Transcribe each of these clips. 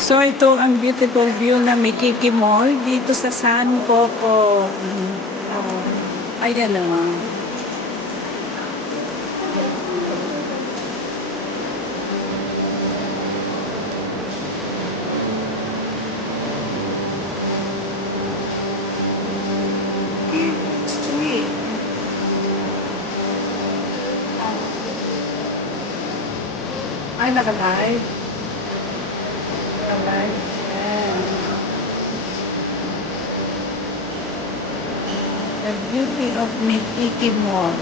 So, ito ang beautiful view na Mikiki Mall dito sa San Coco. Ayan na. Sweet. Ay, naka-live. Naka-live. Ayan. The beauty of Mikiki Mall.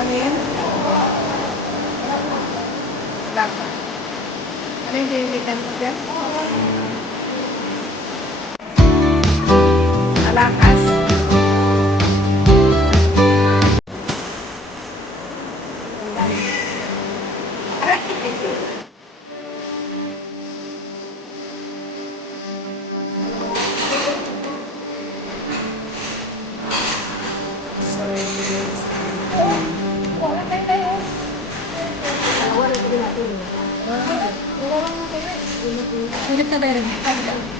Ano yan? Wala pa. Ano yung dinitan mo dyan? Alakas. Sulit na meron.